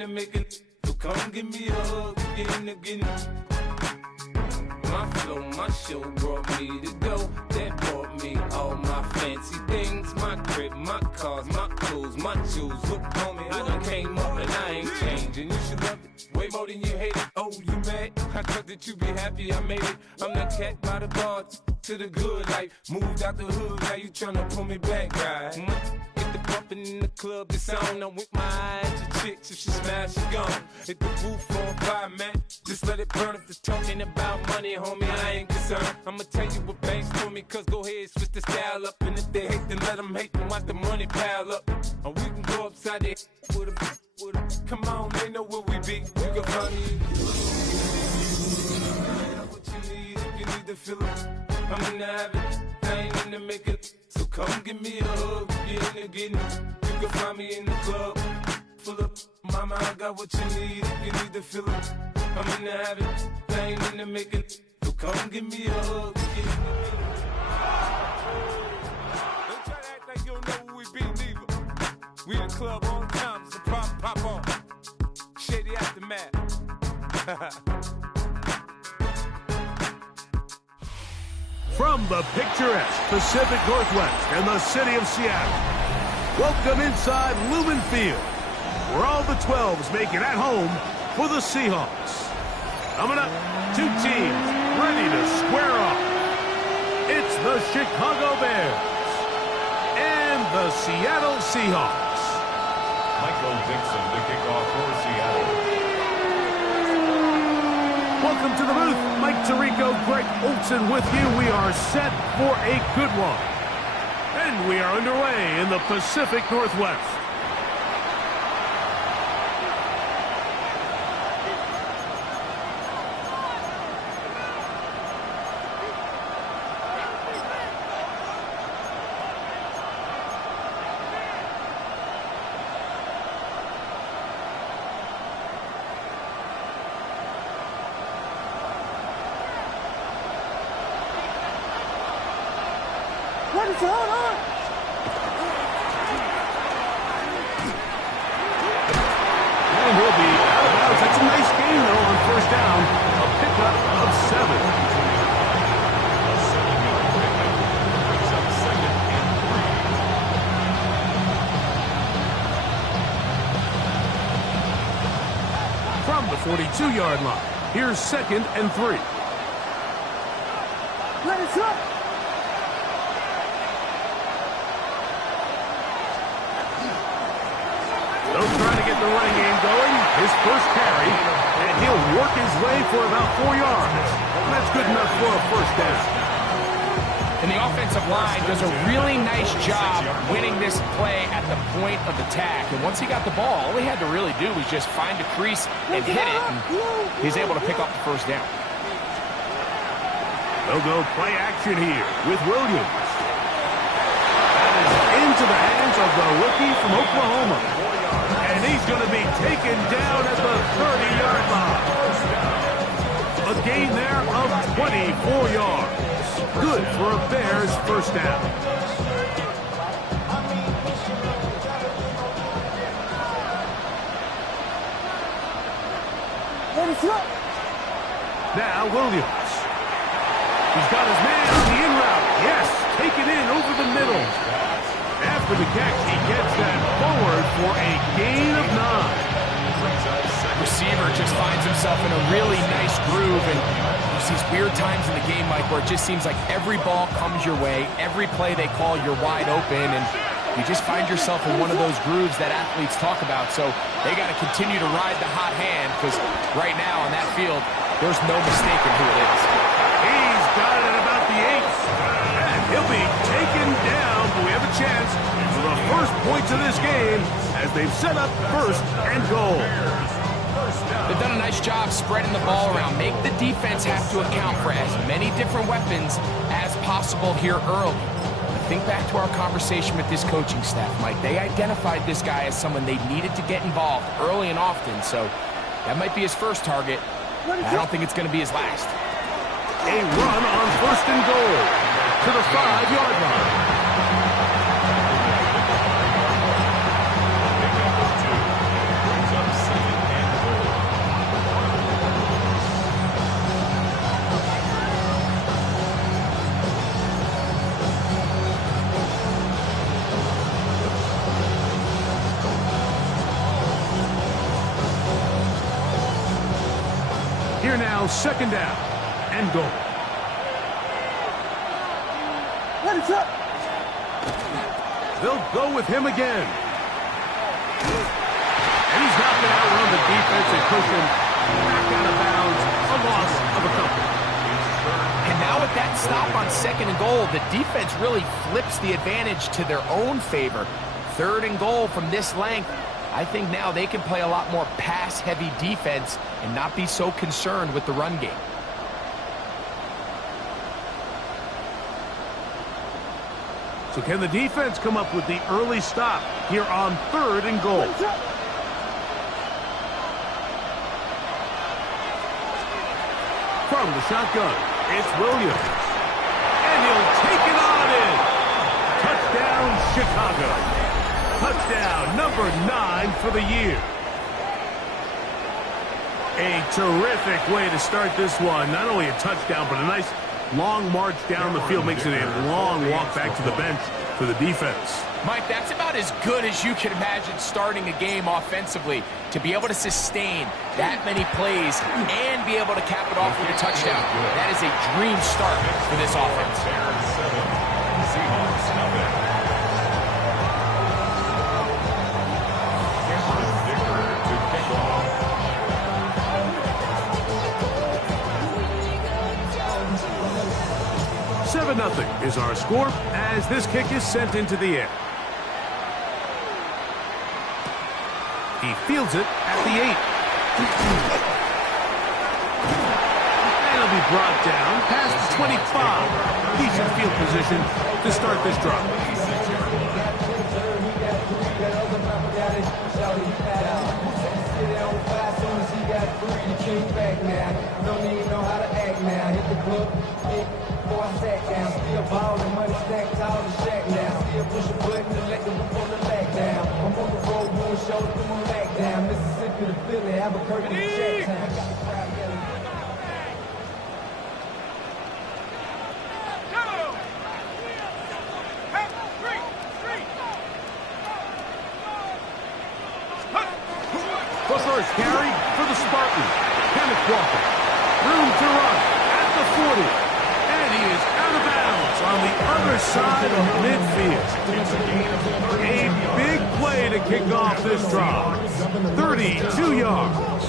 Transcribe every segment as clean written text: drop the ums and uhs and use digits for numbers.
to make it. So come give me a hug again. My flow, my show brought me to go. That brought me all my fancy things. My crib, my cars, my clothes, my shoes. Look, homie, I done came up and I ain't changing. You should love it way more than you hate it. Oh, you mad? I thought that you be happy I made it. I'm that cat by the bar to the good life. Moved out the hood, now you tryna pull me back, right? Get the bumpin' in the club, the sound. I'm with my eyes to chicks. If she smash, she gone. Hit the roof on fire, man. Just let it burn. If it's talking about money, homie, I ain't concerned. I'ma tell you what banks told me, cause go ahead, switch the style up. And if they hate, then let them hate, then watch the money pile up. Or we can go upside there with a. Come on, they know where we be. You can find me. What you need, if you need to feel it. I'm in the habit, I ain't in the making. So come give me a hug, you're in the getting. You can find me in the club, full up. Mama, I got what you need, if you need to feel it. I'm in the habit, I ain't in the making. So come give me a hug, you're in the getting. Don't try to act like you don't know who we be, neither. We in the club on time, it's a problem, pop on. Shady aftermath. From the picturesque Pacific Northwest and the city of Seattle, welcome inside Lumen Field, where all the 12s make it at home for the Seahawks. Coming up, two teams ready to square off. It's the Chicago Bears and the Seattle Seahawks. Michael Dixon to kick off for Seattle. Welcome to the booth. Mike Tirico, Greg Olson with you. We are set for a good one. And we are underway in the Pacific Northwest. What is going on? And he'll be out of bounds. That's a nice game, though, on first down. A pickup of 7. From the 42-yard line, here's 2nd and 3. Let us up. Trying to get the running game going. His first carry, and he'll work his way for about 4 yards. That's good enough for a first down. And the offensive line does a really nice job winning this play at the point of attack. And once he got the ball, all he had to really do was just find a crease and hit it. And he's able to pick up the first down. They'll go play action here with Williams. That is into the hands of the rookie from Oklahoma. And he's going to be taken down at the 30-yard line. A gain there of 24 yards. Good for a Bears first down. Now Williams. He's got his man on the in route. Yes, take it in over the middle. After the catch, he gets that forward for a gain of 9. Receiver just finds himself in a really nice groove, and there's these weird times in the game, Mike, where it just seems like every ball comes your way, every play they call, you're wide open, and you just find yourself in one of those grooves that athletes talk about. So they got to continue to ride the hot hand, because right now on that field, there's no mistaking who it is. He's got it at about the 8. And he'll be taken down. But we have a chance for the first points of this game as they've set up 1st and goal. They've done a nice job spreading the ball around. Make the defense have to account for as many different weapons as possible here early. Think back to our conversation with this coaching staff, Mike. They identified this guy as someone they needed to get involved early and often, so that might be his first target. I don't think it's going to be his last. A run on 1st and goal to the 5-yard line. Here now, second down and goal. They'll go with him again. And he's not going to outrun the defense and push him back out of bounds. A loss of a couple. And now with that stop on second and goal, the defense really flips the advantage to their own favor. Third and goal from this length. I think now they can play a lot more pass-heavy defense and not be so concerned with the run game. So can the defense come up with the early stop here on third and goal? From the shotgun, it's Williams. And he'll take it on in. Touchdown, Chicago. Touchdown, number 9 for the year. A terrific way to start this one. Not only a touchdown, but a nice long march down the field. Makes it a long walk back to the bench for the defense. Mike, that's about as good as you can imagine starting a game offensively. To be able to sustain that many plays and be able to cap it off with a touchdown. That is a dream start for this offense. Seahawks nothing. 7-0 is our score as this kick is sent into the air. He fields it at the 8. And he'll be brought down past the 25. Decent field position to start this drive. The first carry for the Spartans. Kenneth Walker. Room to run at the 40. And he is out of bounds on the other side of midfield. A big play to kick off this drive. 32 yards.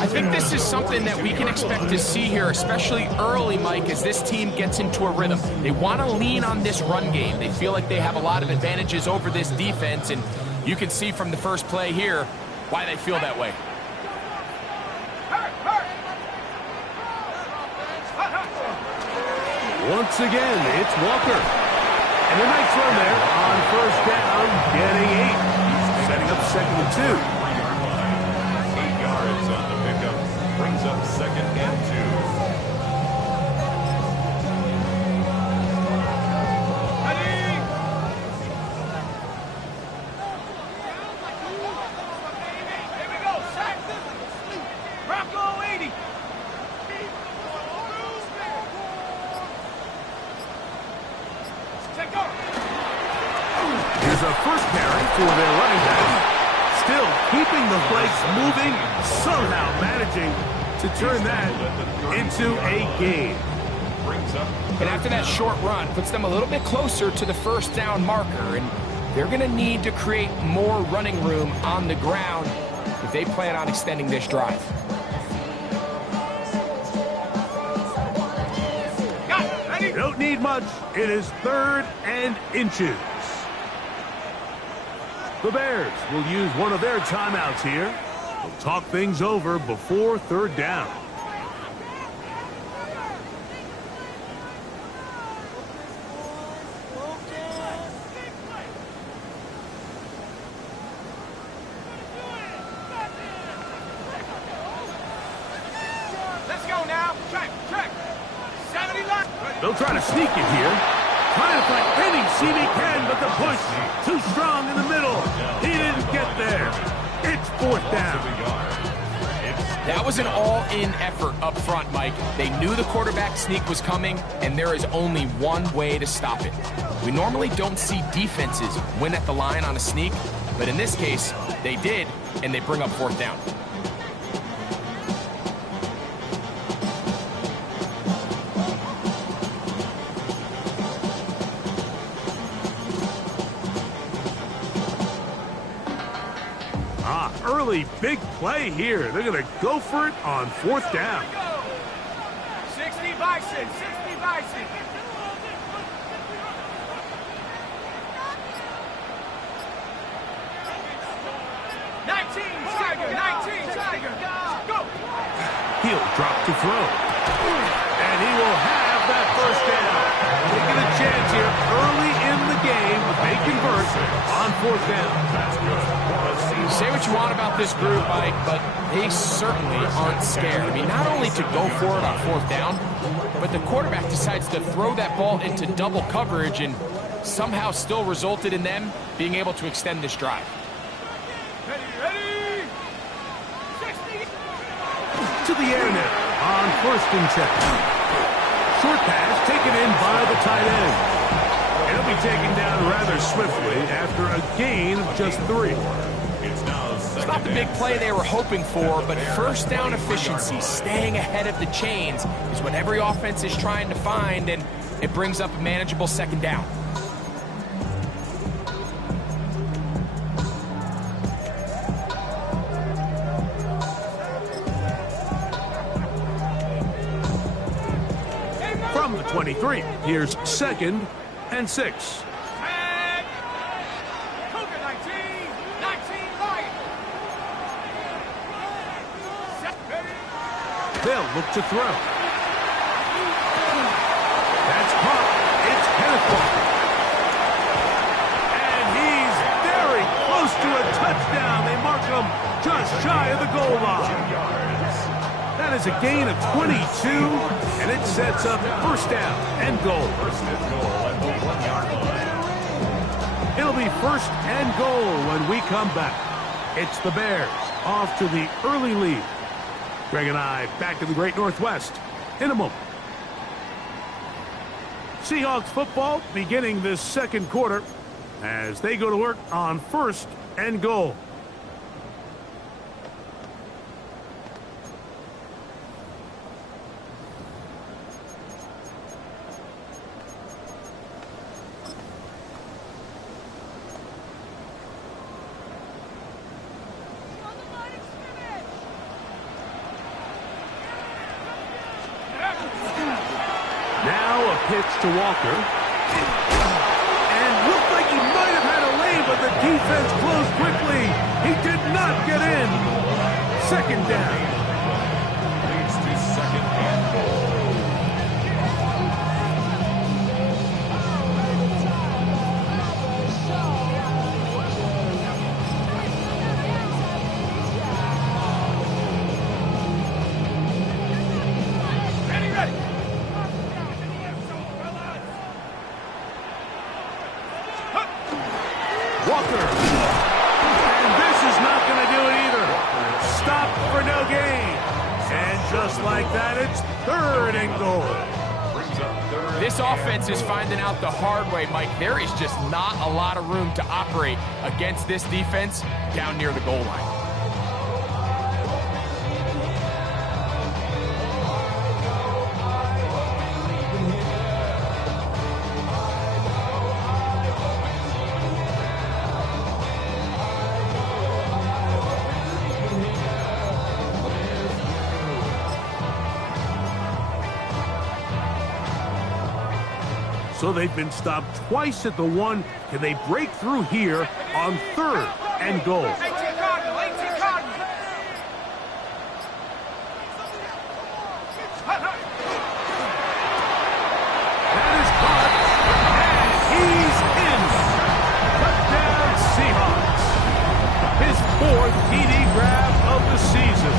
I think this is something that we can expect to see here, especially early, Mike, as this team gets into a rhythm. They want to lean on this run game. They feel like they have a lot of advantages over this defense, and you can see from the first play here why they feel that way. Once again, it's Walker. And a nice run there on first down, getting 8. Setting up second and 2. 8 yards on the pickup. Brings up second and 2. Here's a first carry for their running back. Still keeping the legs moving, somehow managing to turn that into a gain. And after that short run, puts them a little bit closer to the first down marker, and they're going to need to create more running room on the ground if they plan on extending this drive. Don't need much. It is 3rd and inches. The Bears will use one of their timeouts here. They'll talk things over before 3rd down. Let's go now. Check. 70 left. They'll try to sneak it here. Trying to find any seam he can, but the push too strong in the middle. He didn't get there. It's 4th down. That was an all-in effort up front, Mike. They knew the quarterback sneak was coming, and there is only one way to stop it. We normally don't see defenses win at the line on a sneak, but in this case, they did, and they bring up 4th down. early big play here. They're going to go for it on 4th down. 60 Bison, 60 Bison. He'll drop to throw. And he will have that first down. Taking a chance here early in the game, but they convert on 4th down. Say what you want about this group, Mike, but they certainly aren't scared. I mean, not only to go for it on 4th down, but the quarterback decides to throw that ball into double coverage and somehow still resulted in them being able to extend this drive. Ready. 60. To the air now on 1st and 10. Short pass taken in by the tight end. He'll be taken down rather swiftly after a gain of just 3. It's not the big play they were hoping for, but first down efficiency, staying ahead of the chains, is what every offense is trying to find, and it brings up a manageable 2nd down. From the 23, here's 2nd and 6. They'll look to throw. That's caught. It's Kenneth Walker. And he's very close to a touchdown. They mark him just shy of the goal line. That is a gain of 22, and it sets up 1st down and goal. It'll be 1st and goal when we come back. It's the Bears off to the early lead. Greg and I back in the Great Northwest in a moment. Seahawks football beginning this 2nd quarter as they go to work on 1st and goal. Pitch to Walker. And looked like he might have had a lead, but the defense closed quickly. He did not get in. 2nd down. Leads to 2nd and goal. Walker. And this is not going to do it either. Stop for no gain. And just like that, it's 3rd and goal. This offense is finding out the hard way, Mike. There is just not a lot of room to operate against this defense down near the goal line. So they've been stopped twice at the 1. Can they break through here on 3rd and goal? 18 Cardinal, 18 Cardinal. That is caught, and he's in. Touchdown Seahawks. His 4th TD grab of the season.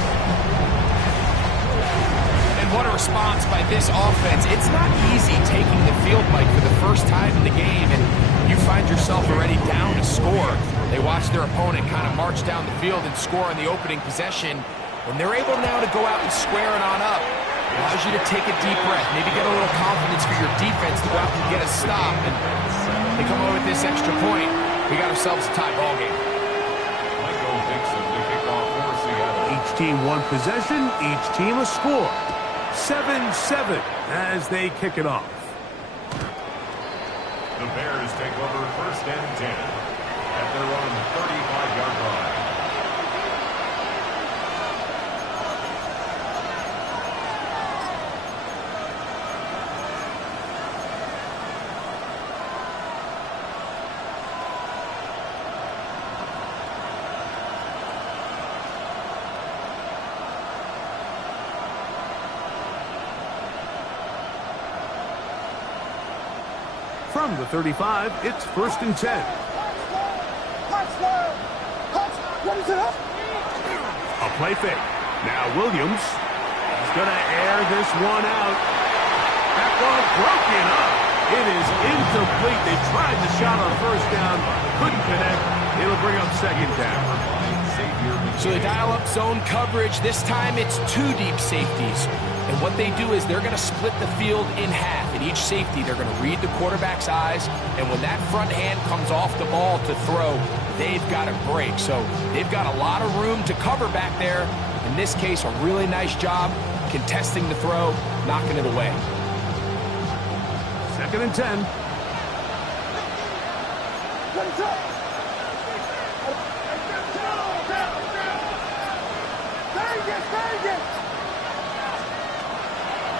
What a response by this offense. It's not easy taking the field, Mike, for the first time in the game, and you find yourself already down to score. They watch their opponent kind of march down the field and score on the opening possession, and they're able now to go out and square it on up. Allows you to take a deep breath, maybe get a little confidence for your defense to go out and get a stop, and they come away with this extra point. We got ourselves a tie ball game. Each team one possession, each team a score. 7-7 as they kick it off. The Bears take over 1st and 10 at their own 35-yard line. From the 35, it's 1st and 10. A play fake. Now Williams. He's going to air this one out. That ball broken up. It is incomplete. They tried the shot on 1st down. Couldn't connect. It'll bring up 2nd down. So they dial up zone coverage. This time it's 2 deep safeties. And what they do is they're going to split the field in half. In each safety, they're going to read the quarterback's eyes. And when that front hand comes off the ball to throw, they've got to break. So they've got a lot of room to cover back there. In this case, a really nice job contesting the throw, knocking it away. 2nd and 10.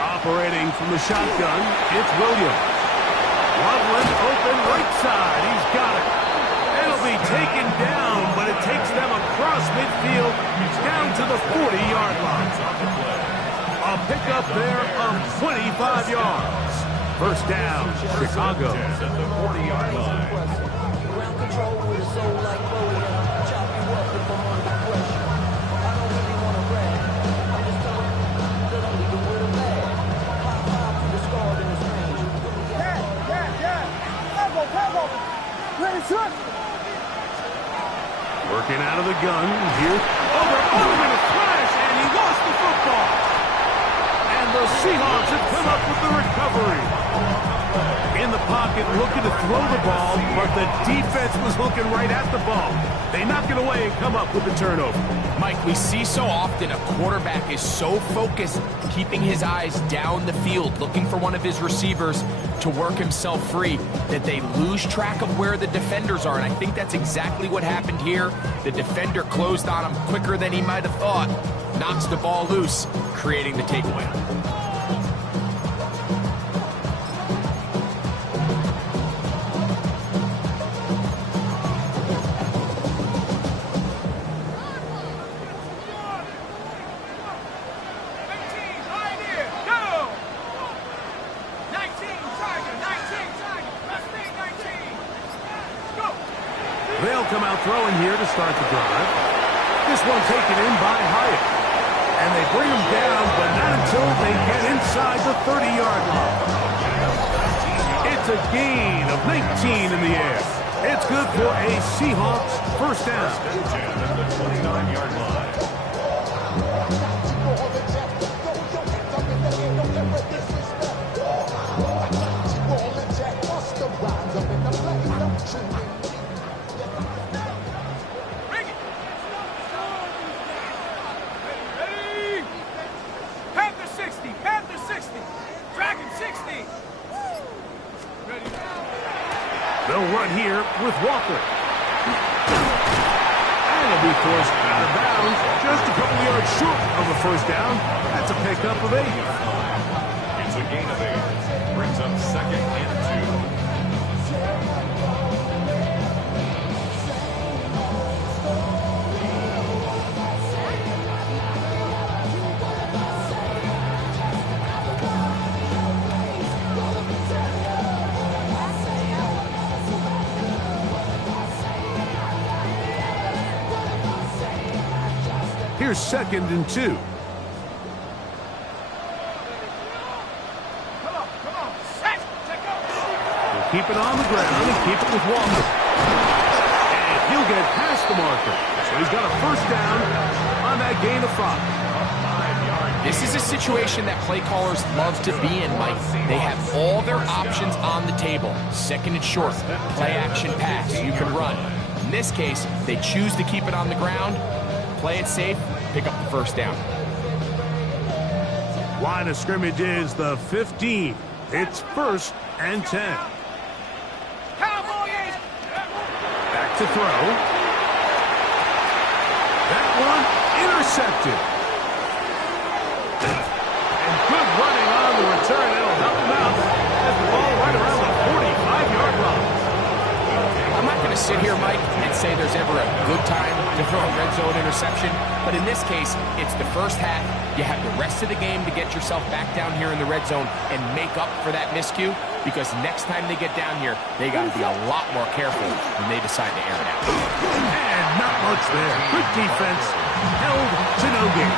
Operating from the shotgun, it's Williams. Loveland open right side. He's got it. It'll be taken down, but it takes them across midfield. He's down to the 40-yard line. A pickup there of 25 yards. 1st down, Chicago. At the 40-yard line. Ground control with a soul like Bowie. Chop you up if I'm under pressure. I don't really want to rap. I'm just telling you that I'm leaving with a bag. High five to the scarred in his range. Pebble. Ready, shoot. Working out of the gun. Here. Over in a flash, and he lost the football. And the Seahawks have come up with the recovery. In the pocket, looking to throw the ball, but the defense was looking right at the ball. They knock it away and come up with the turnover. Mike, we see so often a quarterback is so focused, keeping his eyes down the field, looking for one of his receivers to work himself free, that they lose track of where the defenders are. And I think that's exactly what happened here. The defender closed on him quicker than he might have thought, knocks the ball loose, creating the takeaway. They'll come out throwing here to start the drive. This one taken in by Hyatt. And they bring him down, but not until they get inside the 30-yard line. It's a gain of 19 in the air. It's good for a Seahawks 1st down. At the 29-yard line. They'll run here with Walker. And he'll be forced out of bounds just a couple yards short of a 1st down. That's a pickup of 8. It's a gain of 8. Brings up 2nd and 2. Here's 2nd and 2. Come on. Set. Go. We'll keep it on the ground and keep it with Walker. And he'll get past the marker. So he's got a 1st down on that gain of 5. This is a situation that play callers love to be in, Mike. They have all their options on the table. 2nd and short, play action pass, you can run. In this case, they choose to keep it on the ground, play it safe, pick up the 1st down. Line of scrimmage is the 15. It's 1st and 10. Cowboys! Back to throw. That one intercepted. And good running on the return. It'll help him out. That's the ball right around the 45-yard line. I'm not going to sit here, Mike, and say there's ever a good time to throw a red zone interception, but in this case, it's the 1st half. You have the rest of the game to get yourself back down here in the red zone and make up for that miscue. because next time they get down here, they got to be a lot more careful when they decide to air it out. And not much there. Good defense. Held to no gain.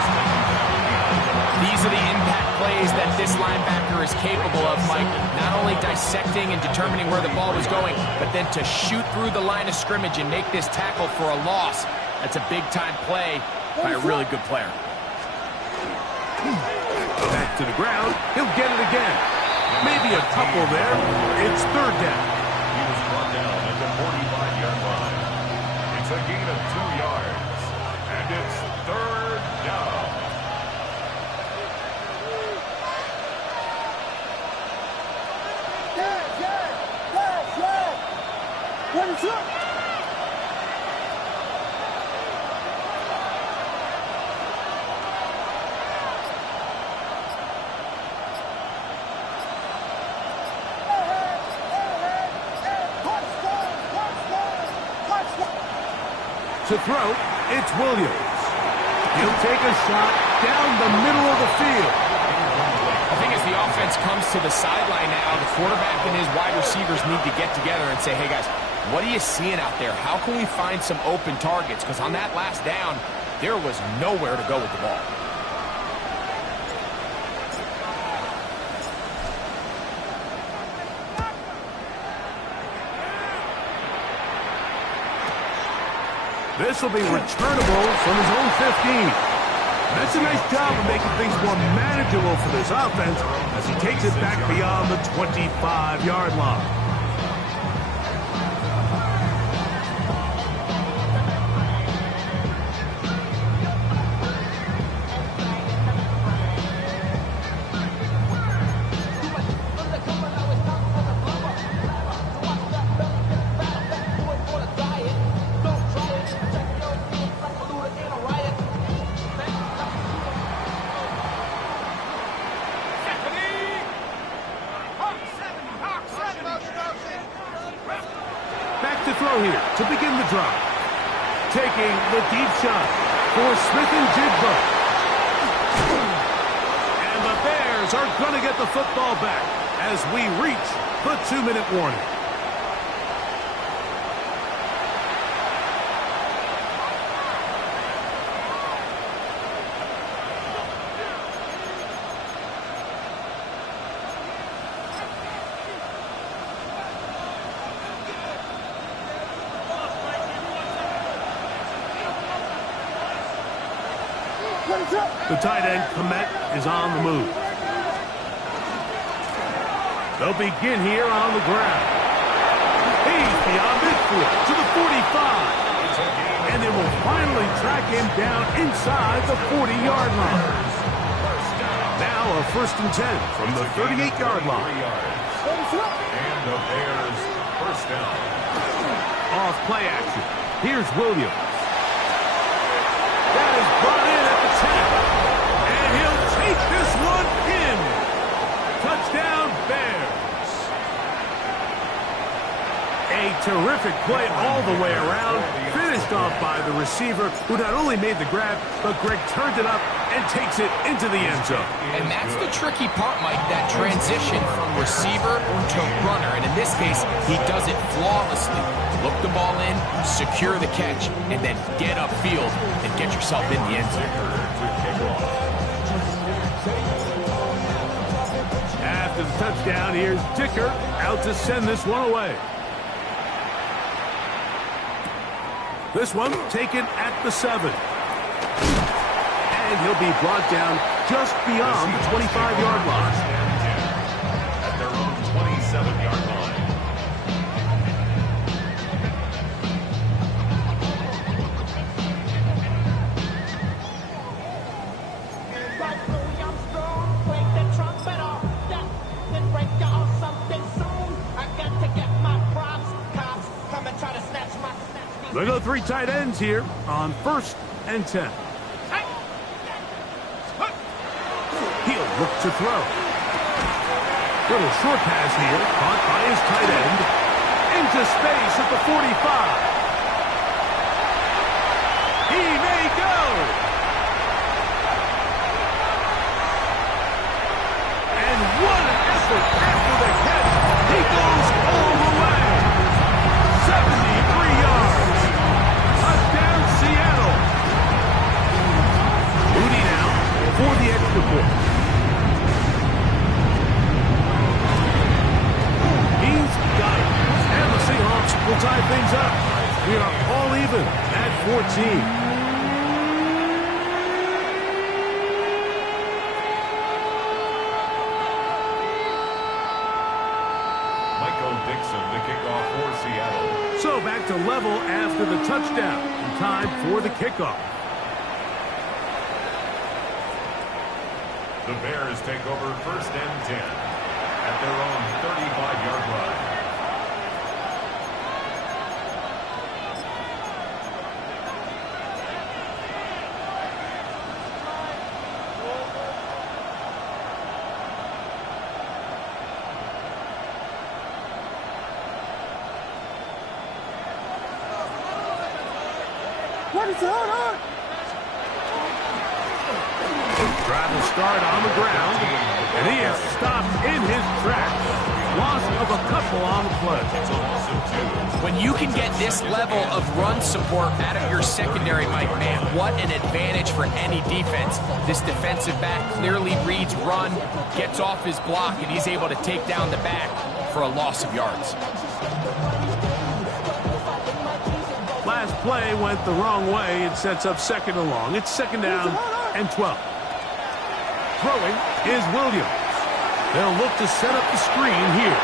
These are the impact plays that this linebacker is capable of, Mike. Not only dissecting and determining where the ball was going, but then to shoot through the line of scrimmage and make this tackle for a loss. That's a big-time play by a really good player. Back to the ground. He'll get it again. Maybe a couple there. It's third down. He was brought down at the 45-yard line. It's a gain of 2 yards. And it's third down. What is up? To throw, it's Williams. He'll take a shot down the middle of the field. I think as the offense comes to the sideline now, the quarterback and his wide receivers need to get together and say, hey guys, what are you seeing out there? How can we find some open targets? Because on that last down, there was nowhere to go with the ball. This will be returnable from his own 15. That's a nice job of making things more manageable for this offense as he takes it back beyond the 25-yard line. Here to begin the drive. Taking the deep shot for Smith and Jigba. And the Bears are going to get the football back as we reach the 2-minute warning. The tight end, Komet, is on the move. They'll begin here on the ground. He's beyond midfield to the 45. And they will finally track him down inside the 40-yard line. Now a 1st and 10 from the 38-yard line. And the Bears first down. Off play action. Here's Williams. That is brought in at the 10. And he'll take this one in. Touchdown, Bears. A terrific play all the way around. Finished off by the receiver, who not only made the grab, but Greg turned it up and takes it into the end zone. And that's the tricky part, Mike, that transition from receiver to runner. And in this case, he does it flawlessly. Look the ball in, secure the catch, and then get upfield and get yourself in the end zone. After the touchdown, here's Dicker out to send this one away. This one taken at the 7. And he'll be brought down just beyond the 25-yard line. At their own 27-yard line. They go 3 tight ends here on 1st and 10. He'll look to throw. Little short pass here, caught by his tight end. Into space at the 45. He may go. And what an effort after the catch report. He's got it. And the Seahawks will tie things up. We are all even at 14. The kickoff for Seattle. So back to level after the touchdown. And time for the kickoff. The Bears take over 1st and 10 at their own 35-yard line. Drive will start on the ground, and he is stopped in his tracks. Loss of a couple on the play. It's a loss of 2. When you can get this level of run support out of your secondary, Mike, man, what an advantage for any defense. This defensive back clearly reads run, gets off his block, and he's able to take down the back for a loss of yards. Last play went the wrong way. It sets up 2nd and long. It's 2nd down and 12. Throwing is Williams. They'll look to set up the screen here.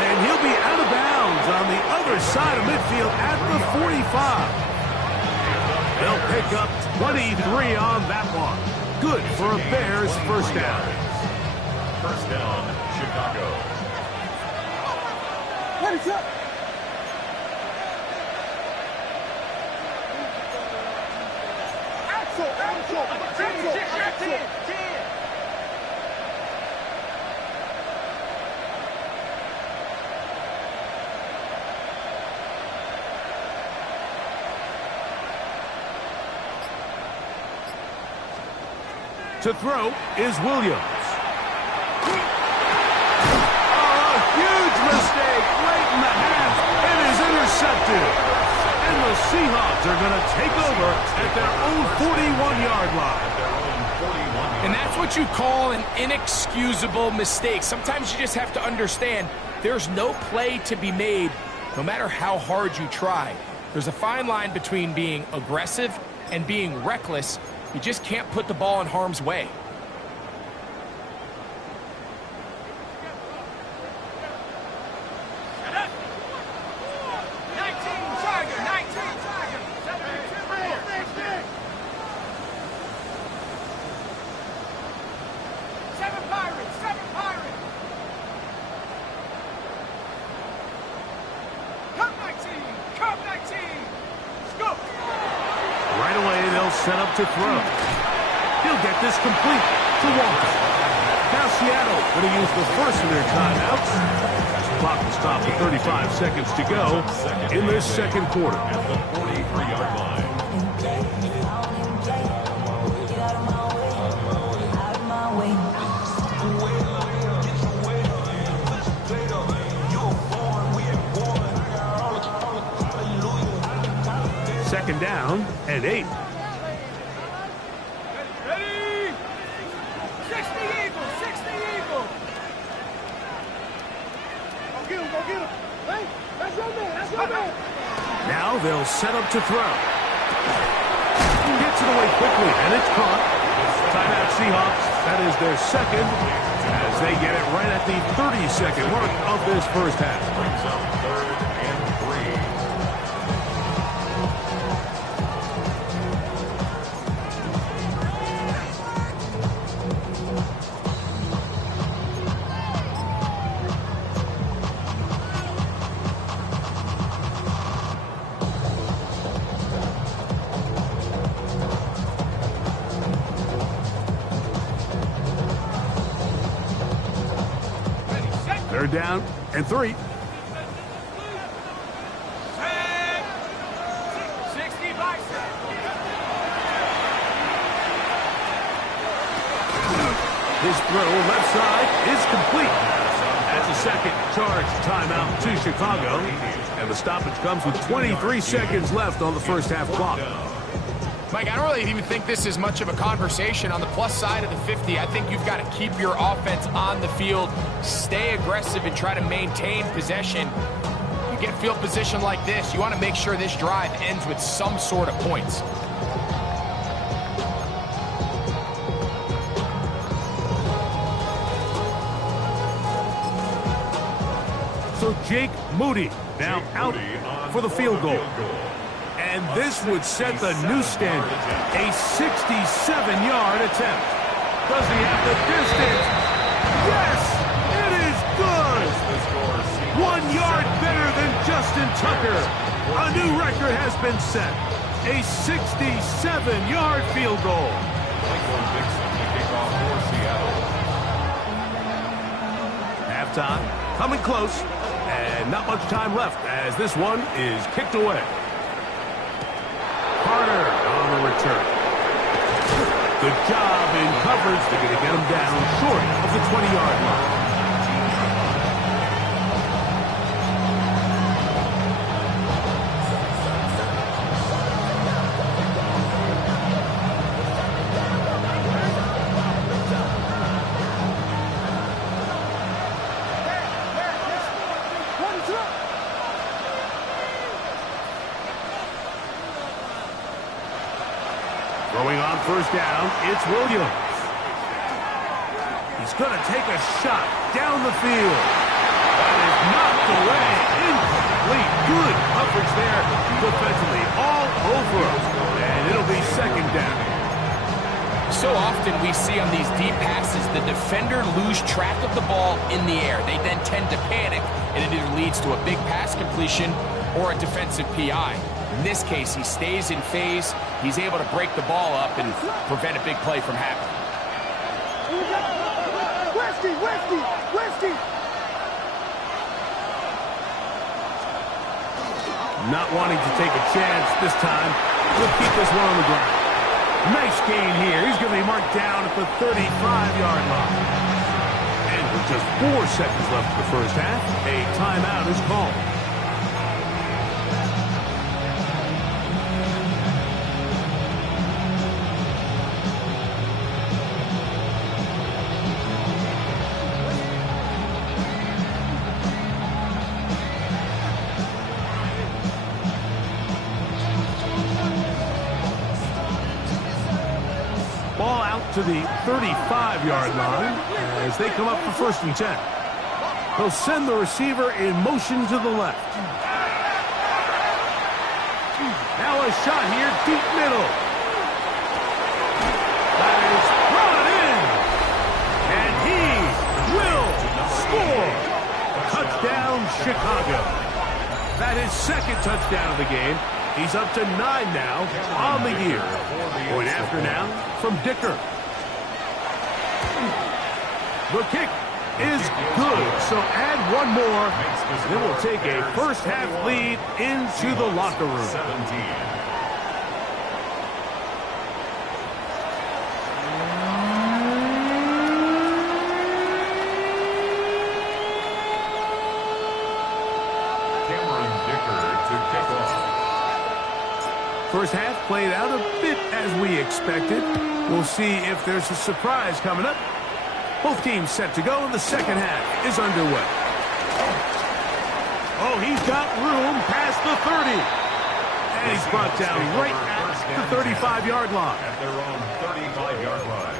And he'll be out of bounds on the other side of midfield at the 45. They'll pick up 23 on that one. Good for a Bears 1st down. 1st down, Chicago. What is up? To throw is Williams. Oh, a huge mistake late in the half. It is intercepted. And the Seahawks are going to take over at their own 41-yard line. And that's what you call an inexcusable mistake. Sometimes you just have to understand there's no play to be made, no matter how hard you try. There's a fine line between being aggressive and being reckless. You just can't put the ball in harm's way. Set up to throw. He'll get this complete to Walker. Now Seattle going to use the first of their timeouts. Clock will stop with 35 seconds to go in this 2nd quarter. At the 43-yard line. Second down and 8. Now they'll set up to throw. Gets it away quickly, and it's caught. Timeout Seahawks. That is their 2nd, as they get it right at the 30-second mark of this 1st half. Brings up 3rd and 3rd down and 3. His throw left side is complete. That's a 2nd charge timeout to Chicago. And the stoppage comes with 23 seconds left on the 1st half clock. Mike, I don't really even think this is much of a conversation on the plus side of the 50. I think you've got to keep your offense on the field, stay aggressive, and try to maintain possession. You get field position like this, you want to make sure this drive ends with some sort of points. So Jake Moody now out for the field goal. And this would set the new standard. A 67-yard attempt. Does he have the distance? Yes! It is good! 1 yard better than Justin Tucker. A new record has been set. A 67-yard field goal. Halftime coming close. And not much time left as this one is kicked away. Carter on the return. Good job in coverage. They're going to get him down short of the 20-yard line. Throwing on first down, it's Williams. He's going to take a shot down the field. That is knocked away. Incomplete. Good coverage there defensively all over him. And it'll be second down. So often we see on these deep passes, the defender lose track of the ball in the air. They then tend to panic, and it either leads to a big pass completion or a defensive PI. In this case, he stays in phase. He's able to break the ball up and prevent a big play from happening. Westy! Not wanting to take a chance this time. We'll keep this one on the ground. Nice gain here. He's going to be marked down at the 35-yard line. And with just 4 seconds left in the first half, a timeout is called. Ball out to the 35-yard line as they come up for 1st and 10. He'll send the receiver in motion to the left. Now a shot here, deep middle. That is brought in. And he will score. Touchdown, Chicago. That is 2nd touchdown of the game. He's up to 9 now on the year. Point after now from Dicker. The kick is good, so add one more. Then we'll take a first-half lead into the locker room. 17. First half played out a bit as we expected. We'll see if there's a surprise coming up. Both teams set to go, and the second half is underway. Oh, he's got room past the 30. And he's brought down right at the 35-yard line. At their own 35-yard line.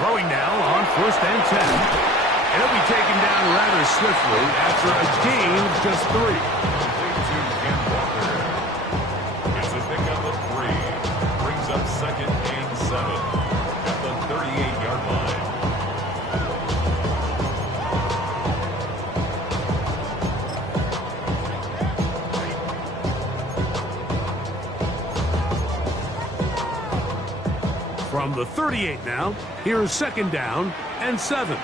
Throwing now on 1st and 10. And he'll be taken down rather swiftly after a gain of just 3. It's a pickup of 3. Brings up 2nd and 7 at the 38-yard line. From the 38 now, here's 2nd down and 7.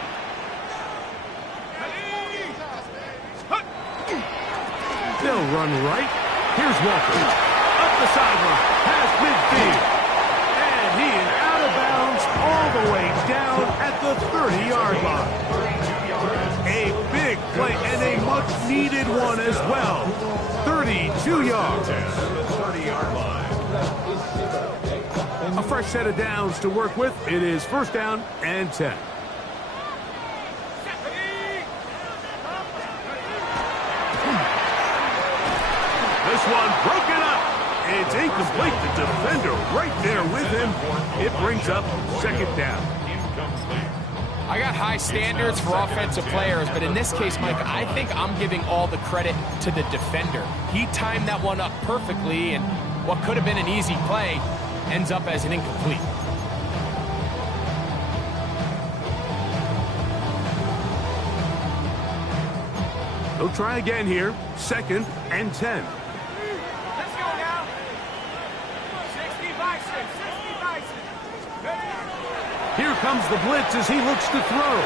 They'll run right. Here's Walker. Up the sideline. Past midfield. And he is out of bounds all the way down at at the 30-yard line. A big play and a much-needed one as well. 32 yards. A fresh set of downs to work with. It is first down and 10. This one broken up. It's incomplete. The defender right there with him. It brings up second down. I got high standards for offensive players, but in this case, Mike, I think I'm giving all the credit to the defender. He timed that one up perfectly, and what could have been an easy play ends up as an incomplete. They'll try again here. Second and 10. Let's go now. 60 Bison, 60 Bison. Here comes the blitz as he looks to throw.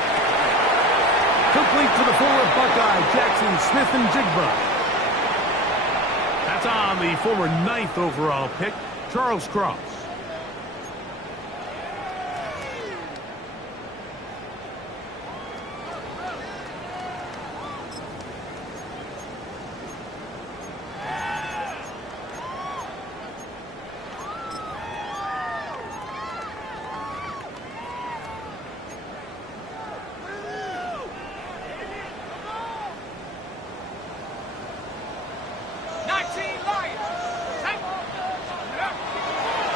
Complete to the forward Buckeye, Jackson Smith and Jigba. That's on the former 9th overall pick, Charles Cross.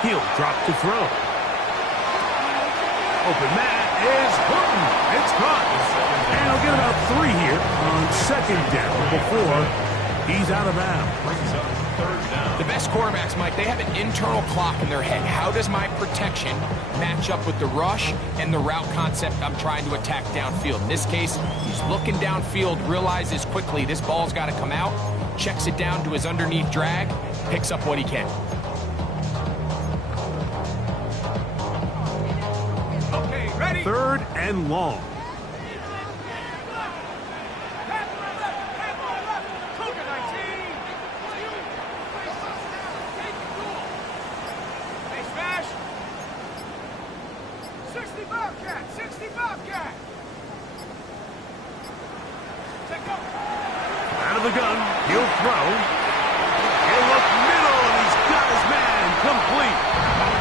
He'll drop to throw. Open mat is Horton. It's caught. And he'll get about 3 here on second down before he's out of bounds. The best quarterbacks, Mike, they have an internal clock in their head. How does my protection match up with the rush and the route concept I'm trying to attack downfield? In this case, he's looking downfield, realizes quickly this ball's got to come out, checks it down to his underneath drag, picks up what he can. Third and long. Out of the gun, he'll throw. He'll look middle, and he's got his man complete.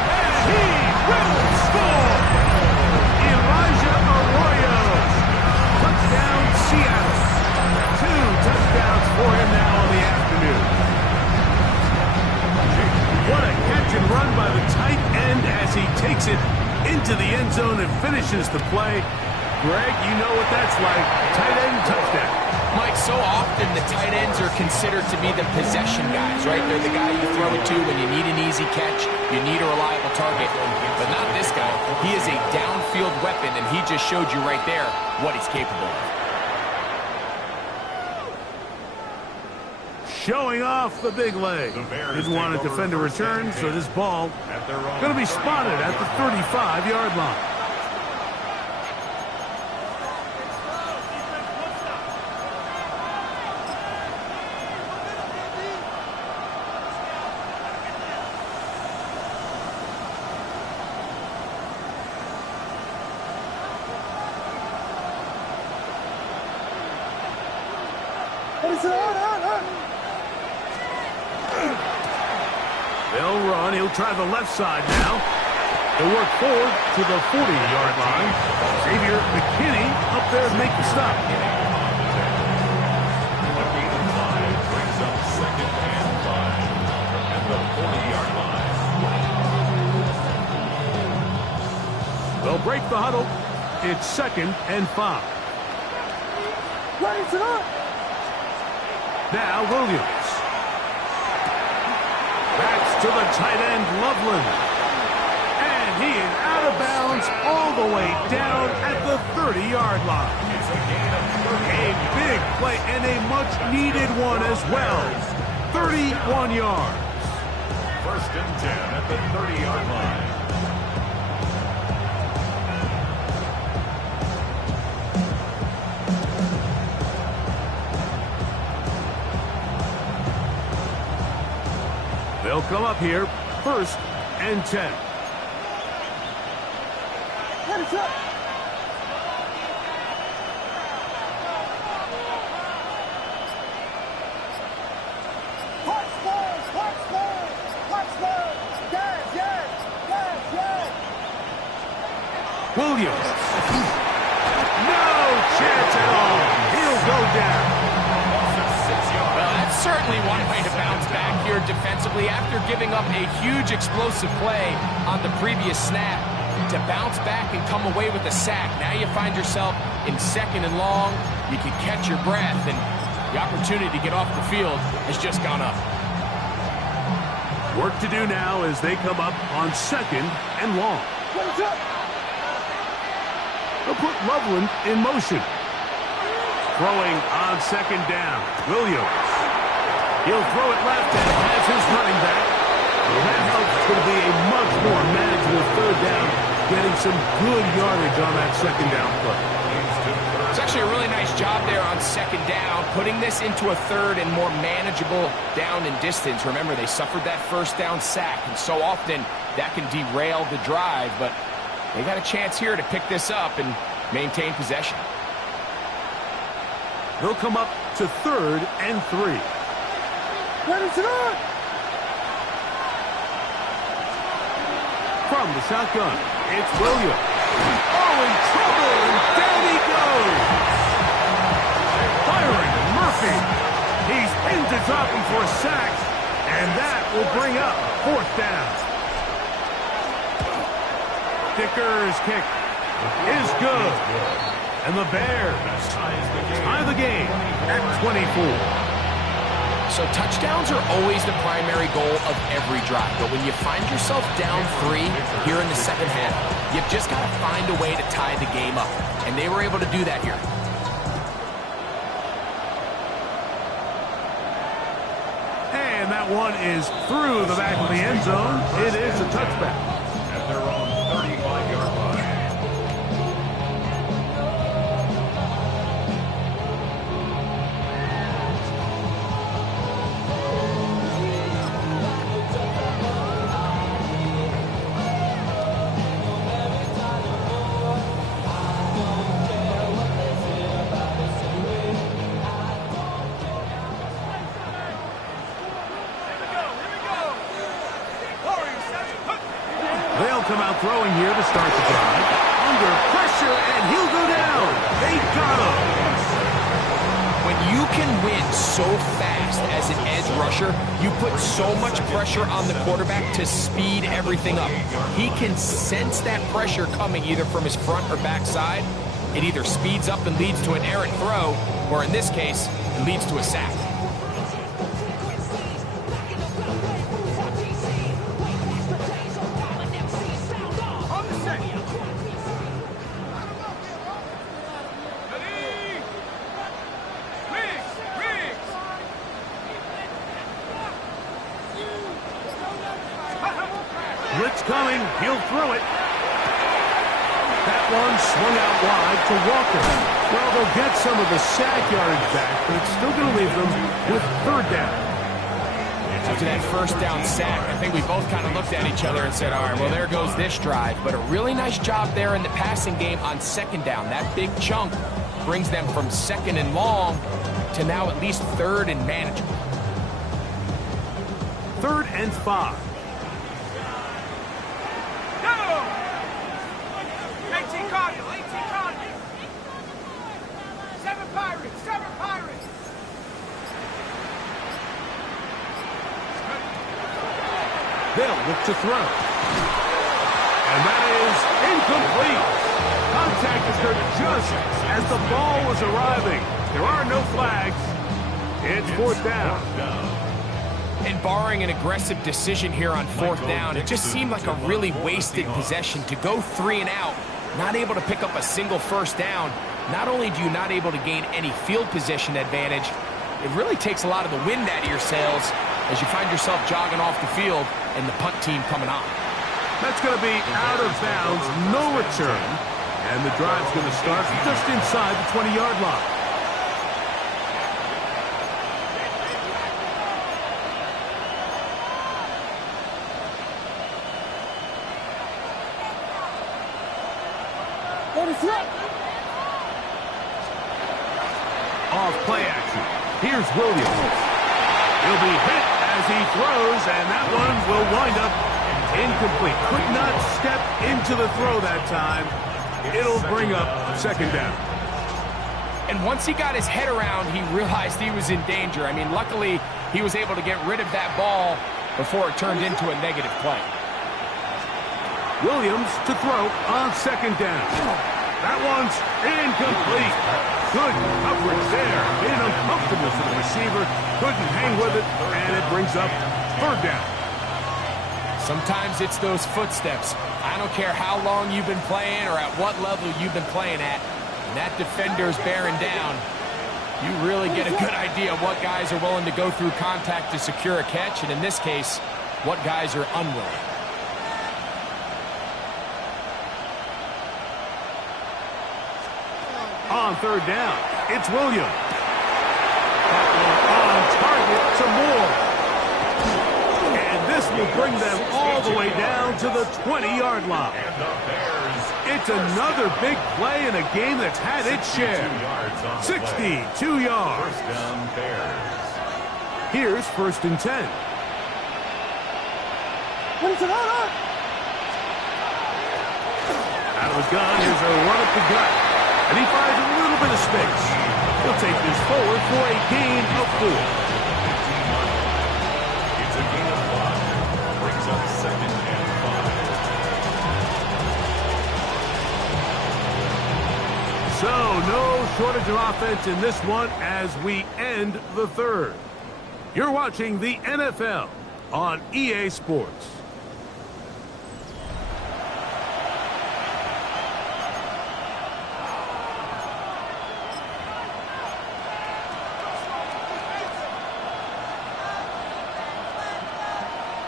And he will score! Touchdown, Seattle. 2 touchdowns for him now on the afternoon. What a catch and run by the tight end as he takes it into the end zone and finishes the play. Greg, you know what that's like. Tight end touchdown. Mike, so often the tight ends are considered to be the possession guys, right? They're the guy you throw it to when you need an easy catch, you need a reliable target. But not this guy. He is a downfield weapon, and he just showed you right there what he's capable of. Showing off the big leg. Didn't want a defender return, so this ball going to be spotted at the 35-yard line. They'll run. He'll try the left side now. They'll work forward to the 40-yard line. Xavier McKinney up there to make the stop. Brings up second and 5 at the 40-yard line. They'll break the huddle. It's second and 5. Raise it up. Now Williams. That's to the tight end, Loveland. And he is out of bounds all the way down at the 30-yard line. A big play and a much-needed one as well. 31 yards. First and 10 at the 30-yard line. They'll come up here, first and 10. No chance at all. He'll go down. Well, that's certainly one way to bounce back here defensively after giving up a huge explosive play on the previous snap. To bounce back and come away with a sack. Now you find yourself in 2nd and long. You can catch your breath, and the opportunity to get off the field has just gone up. Work to do now as they come up on 2nd and long. They'll put Loveland in motion. Throwing on 2nd down. Williams. He'll throw it left and has his running back. Well, that helps. It's going to be a much more manageable 3rd down, getting some good yardage on that 2nd down play. It's actually a really nice job there on 2nd down, putting this into a 3rd and more manageable down and distance. Remember, they suffered that 1st down sack, and so often that can derail the drive, but they got a chance here to pick this up and maintain possession. They'll come up to 3rd and 3. What is it on? From the shotgun, it's Williams. Oh, in trouble, and down he goes. Firing Murphy. He's into dropping for a sack, and that will bring up 4th down. Dicker's kick is good. And the Bears tie the game at 24. So touchdowns are always the primary goal of every drive. But when you find yourself down 3 here in the 2nd half, you've just got to find a way to tie the game up. And they were able to do that here. And that one is through the back of the end zone. It is a touchback. At their own 35-yard line. Come out throwing here to start the drive. Under pressure, and he'll go down. They got him. When you can win so fast as an edge rusher, you put so much pressure on the quarterback to speed everything up. He can sense that pressure coming either from his front or back side. It either speeds up and leads to an errant throw, or in this case, it leads to a sack. Blitz coming. He'll throw it. That one swung out wide to Walker. Well, they'll get some of the sack yardage back, but it's still going to leave them with 3rd down. After that 1st down sack, I think we both kind of looked at each other and said, all right, well, there goes this drive. But a really nice job there in the passing game on 2nd down. That big chunk brings them from 2nd and long to now at least 3rd and manageable. 3rd and 5. 18 Cardinals, 18 Cardinals. 7 Pirates, 7 Pirates. They'll look to throw. And that is incomplete. Contact occurred just as the ball was arriving. There are no flags. It's 4th down. And barring an aggressive decision here on 4th down, it just seemed like a really wasted possession to go 3 and out, not able to pick up a single 1st down. Not only do you not able to gain any field position advantage, it really takes a lot of the wind out of your sails as you find yourself jogging off the field and the punt team coming on. That's going to be out of bounds, no return. And the drive's going to start just inside the 20-yard line. Off play action. Here's Williams. He'll be hit as he throws, and that one will wind up incomplete. Could not step into the throw that time. It'll bring up second down. And once he got his head around, he realized he was in danger. I mean, luckily, he was able to get rid of that ball before it turned into a negative play. Williams to throw on second down. That one's incomplete. Good coverage there. Being uncomfortable for the receiver. Couldn't hang with it, and it brings up third down. Sometimes it's those footsteps. I don't care how long you've been playing or at what level you've been playing at. When that defender's bearing down, you really get a good idea of what guys are willing to go through contact to secure a catch, and in this case, what guys are unwilling. On third down, it's Williams. That one on target to Moore. And this will bring them all the way down to the 20-yard line. It's another big play in a game that's had its share. 62 yards. Here's 1st and 10. Out of the gun, here's a run up the gut. And he finds a little bit of space. He'll take this forward for a gain of 4. It's a gain of 5. Brings up 2nd and 5. So, no shortage of offense in this one as we end the third. You're watching the NFL on EA Sports.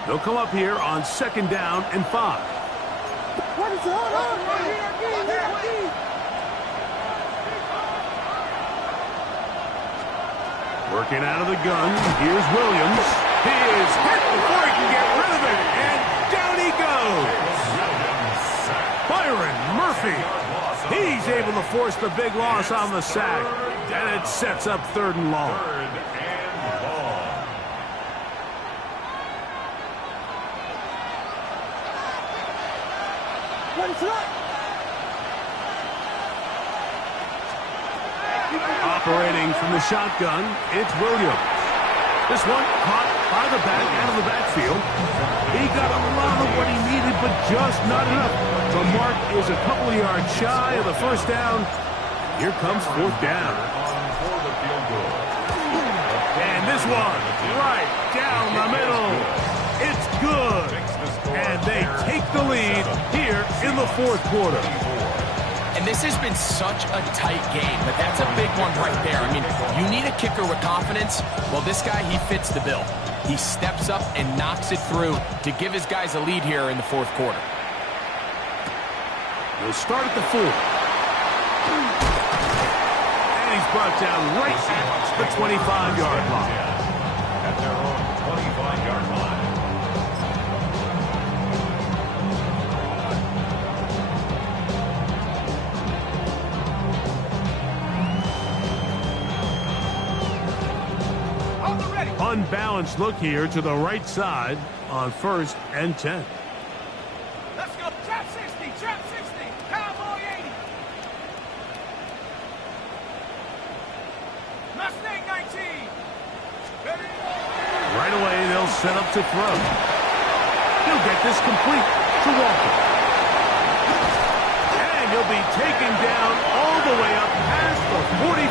They'll come up here on 2nd down and 5. Working out of the gun, here's Williams. He is hit before he can get rid of it, and down he goes. Byron Murphy. He's able to force the big loss on the sack, and it sets up 3rd and long. Operating from the shotgun, it's Williams. This one caught by the back out of the backfield. He got a lot of what he needed, but just not enough. The mark is a couple of yards shy of the 1st down. Here comes 4th down. And this one right down the middle. It's good. And they take the lead here in the 4th quarter. And this has been such a tight game, but that's a big one right there. I mean, you need a kicker with confidence. Well, this guy, he fits the bill. He steps up and knocks it through to give his guys a lead here in the 4th quarter. He'll start at the 4. And he's brought down right at the 25-yard line. At their own 25-yard line. Unbalanced look here to the right side on 1st and 10. Let's go. Trap 60, trap 60. Cowboy 80. Mustang 19. Ready? Right away, they'll set up to throw. He'll get this complete to Walker. And he'll be taken down all the way up past the 45.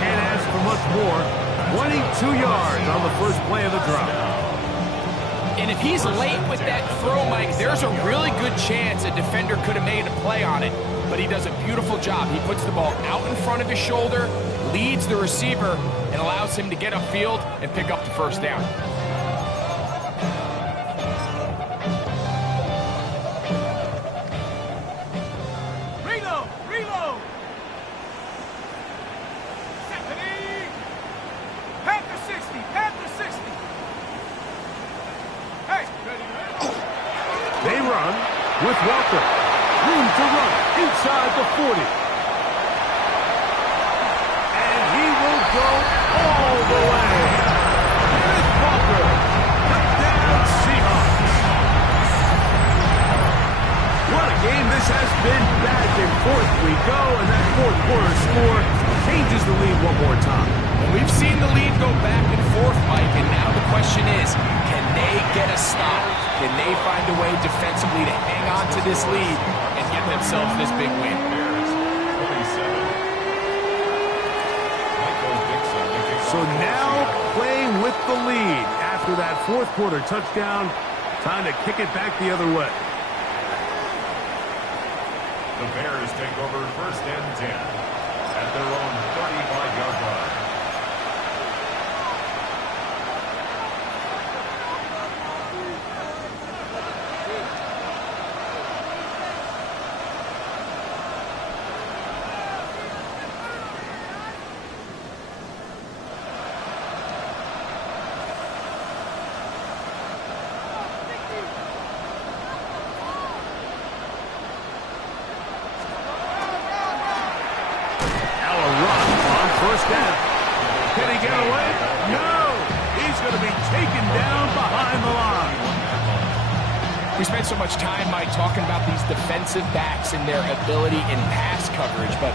And as for much more, 22 yards on the first play of the drive. And if he's late with that throw, Mike, there's a really good chance a defender could have made a play on it. But he does a beautiful job. He puts the ball out in front of his shoulder, leads the receiver, and allows him to get upfield and pick up the 1st down. Reload, reload. Stephanie. Panther 60, Panther 60. Hey, ready, ready. They run with Walker. Room to run inside the 40. And he will go all the way. Kenneth Walker, touchdown Seahawks. What a game this This has been back and forth we go, and that fourth quarter score changes the lead one more time. And we've seen the lead go back and forth, Mike, and now the question is, can they get a stop? Can they find a way defensively to hang on to this lead and get themselves this big win? So now playing with the lead after that fourth quarter touchdown, time to kick it back the other way. The Bears take over 1st and 10 at their own 35-yard line. Can he get away? No! He's going to be taken down behind the line. We spent so much time, Mike, talking about these defensive backs and their ability in pass coverage, but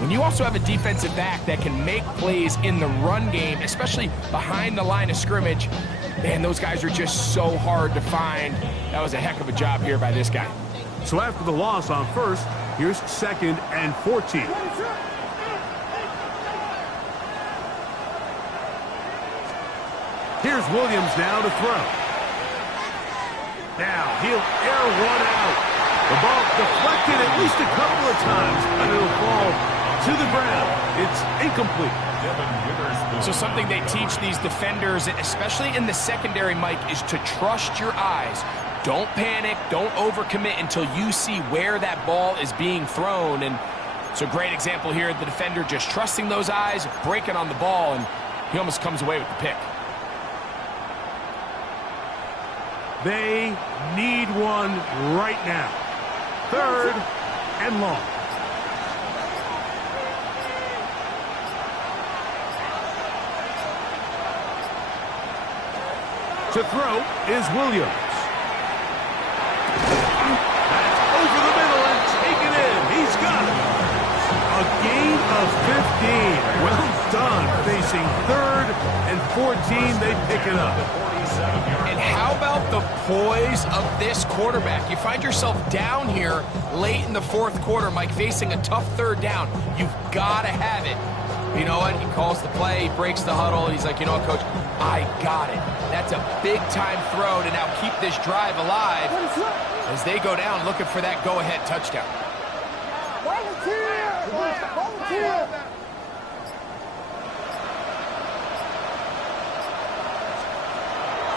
when you also have a defensive back that can make plays in the run game, especially behind the line of scrimmage, man, those guys are just so hard to find. That was a heck of a job here by this guy. So after the loss on first, here's 2nd and 14. Here's Williams now to throw. Now he'll air one out. The ball deflected at least a couple of times, and it'll fall to the ground. It's incomplete. So something they teach these defenders, especially in the secondary, Mike, is to trust your eyes. Don't panic. Don't overcommit until you see where that ball is being thrown. And it's a great example here. The defender just trusting those eyes, breaking on the ball, and he almost comes away with the pick. They need one right now. 3rd and long. To throw is Williams. That's over the middle and taken in. He's got it. A gain of 15. Well done. Facing 3rd and 14, they pick it up. And how about the poise of this quarterback? You find yourself down here late in the 4th quarter, Mike, facing a tough 3rd down. You've got to have it. You know what? He calls the play, he breaks the huddle, and he's like, you know what, Coach? I got it. That's a big-time throw to now keep this drive alive as they go down looking for that go-ahead touchdown. Volunteer!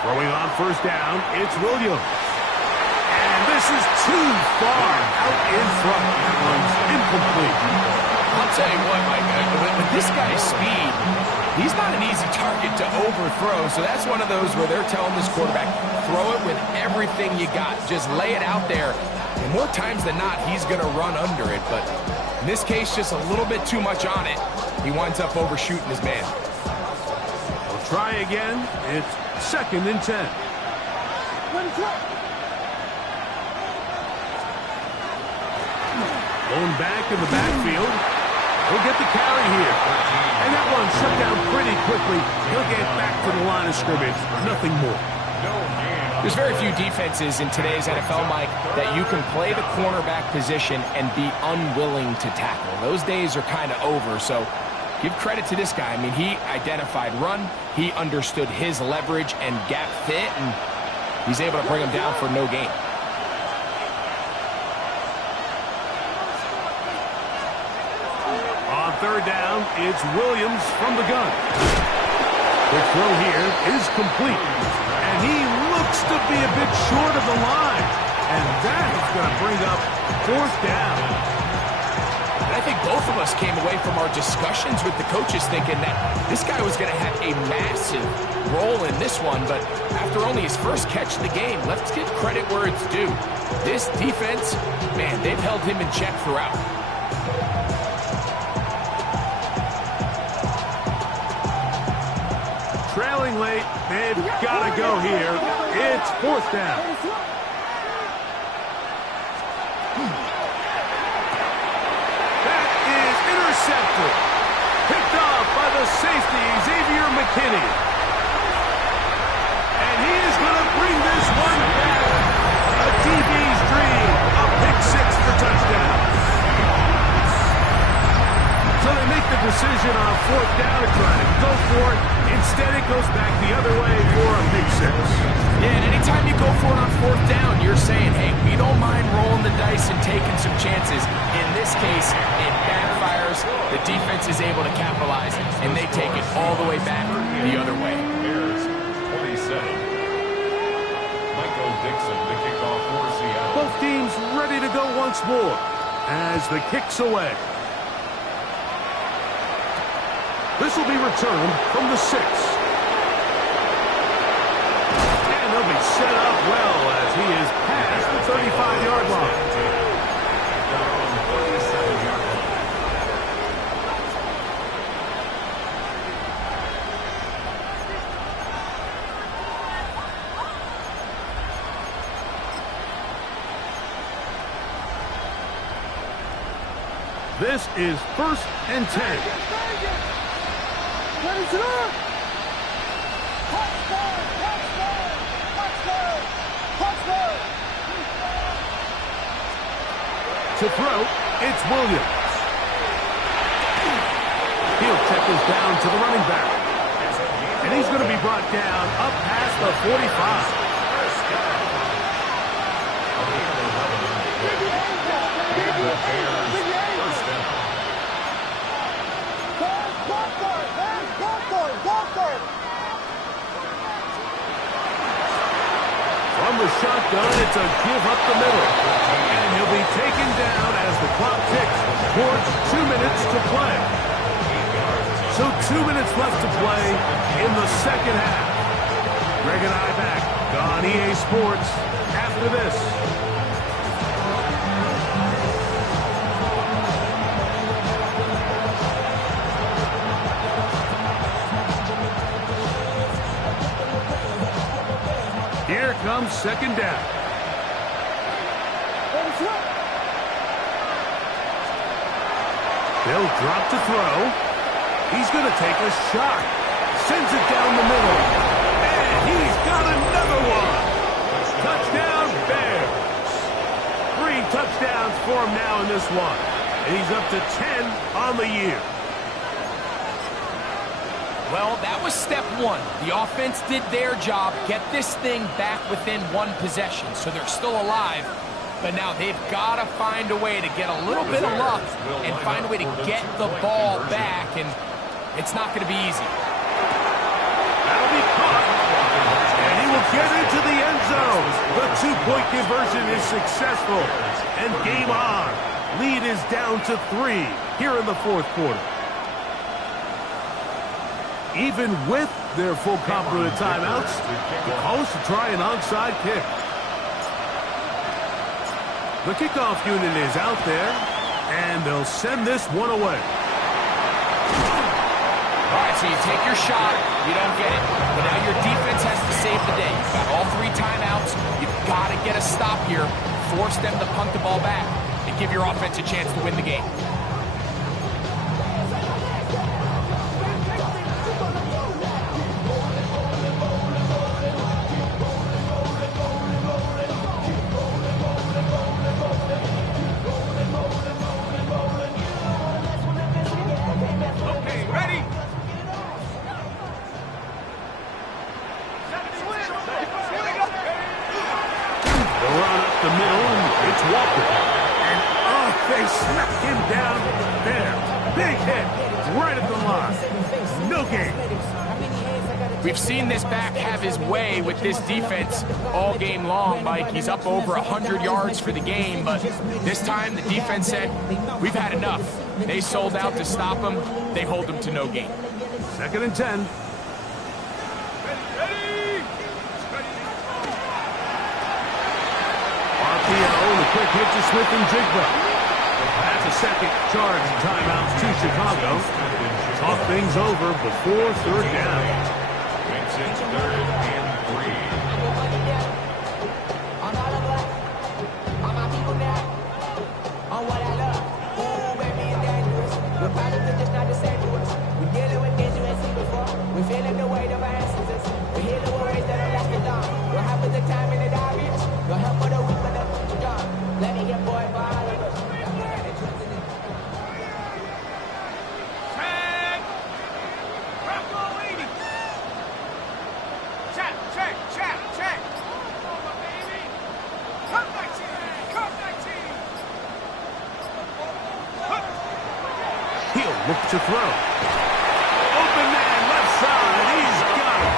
Throwing on 1st down, it's Williams. And this is too far out in front. That one's incomplete. I'll tell you what, Mike, with this guy's speed, he's not an easy target to overthrow. So that's one of those where they're telling this quarterback, throw it with everything you got. Just lay it out there. And more times than not, he's going to run under it. But in this case, just a little bit too much on it. He winds up overshooting his man. try again. It's 2nd and 10. Going back in the backfield. He'll get the carry here. And that one shut down pretty quickly. He'll get back to the line of scrimmage. Nothing more. There's very few defenses in today's NFL, Mike, that you can play the cornerback position and be unwilling to tackle. Those days are kind of over, so give credit to this guy. I mean, he identified run, he understood his leverage and gap fit, and he's able to bring him down for no gain. On 3rd down, it's Williams from the gun. The throw here is complete. And he looks to be a bit short of the line. And that's going to bring up 4th down. And I think both of us came away from our discussions with the coaches thinking that this guy was going to have a massive role in this one. But after only his first catch of the game, let's give credit where it's due. This defense, man, they've held him in check throughout. Trailing late, they've got to go here. It's 4th down. That is intercepted. Picked off by the safety, Xavier McKinney. And he is going to bring this one back. A DB's dream. A pick 6 for touchdown. So they make the decision on 4th down to try to go for it. Instead, it goes back the other way for a pick 6. Yeah, and anytime you go for it on 4th down, you're saying, hey, we don't mind rolling the dice and taking some chances. In this case, it backfires. The defense is able to capitalize, and they take it all the way back the other way. Here's 27. Michael Dixon to kick off for Seattle. Both teams ready to go once more as the kick's away. This will be returned from the 6. And they'll be set up well as he is past the 35-yard line. This is 1st and 10. To throw, it's Williams. He'll check this down to the running back. And he's going to be brought down up past the 45. From the shotgun, it's a give up the middle. And he'll be taken down as the clock ticks towards 2 minutes to play. So 2 minutes left to play in the 2nd half. Greg and I back on EA Sports after this. Here comes 2nd down. They'll drop to throw. He's going to take a shot. Sends it down the middle. And he's got another one. Touchdown, Bears. 3 touchdowns for him now in this one. And he's up to 10 on the year. Well, that was step 1. The offense did their job, get this thing back within 1 possession, so they're still alive. But now they've got to find a way to get a little bit of luck and find a way to get the ball back, and it's not going to be easy. That'll be caught, and he will get into the end zone. The 2-point conversion is successful, and game on. Lead is down to 3 here in the 4th quarter. Even with their full complement of timeouts, the call is to try an onside kick. The kickoff unit is out there, and they'll send this one away. All right, So you take your shot, you don't get it. But now your defense has to save the day. You've got all 3 timeouts. You've got to get a stop here, force them to punt the ball back, and give your offense a chance to win the game. The middle, and it's Walker. And, they smacked him down there. Big hit right at the line. No game. We've seen this back have his way with this defense all game long, Mike. He's up over 100 yards for the game, but this time the defense said, we've had enough. They sold out to stop him. They hold him to no gain. 2nd and 10. The quick hit to Smith and Jigba. That's a second charge timeouts to Chicago. Talk things over before 3rd down. It's 3rd and 3. We're feeling the weight of our ancestors. We're healing the worries that are lasting down. What happened to time in the diaries? No help for the weak, but the gone. Let me get boy for all of us. Tag! Bronco 80! Check, check, check, check! Over, baby! Come back team! Come back team! He'll look to throw. Open man, left side, he's got it.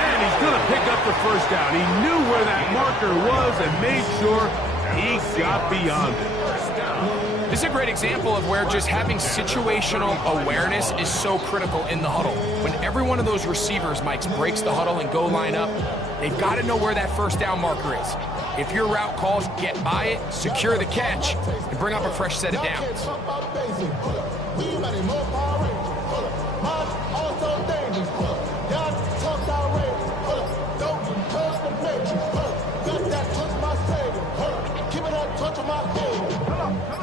And he's going to pick up the 1st down. He knew where that marker was and made sure he got beyond it. This is a great example of where just having situational awareness is so critical in the huddle. When every one of those receivers, Mike, breaks the huddle and go line up, they've got to know where that 1st down marker is. If your route calls, get by it, secure the catch, and bring up a fresh set of downs.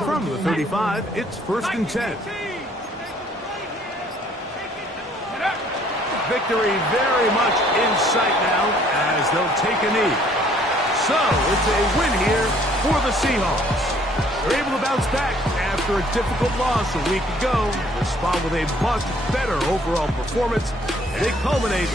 From the 35, it's 1st and 10. Victory very much in sight now as they'll take a knee. So it's a win here for the Seahawks. They're able to bounce back after a difficult loss a week ago. Respond with a much better overall performance, and it culminates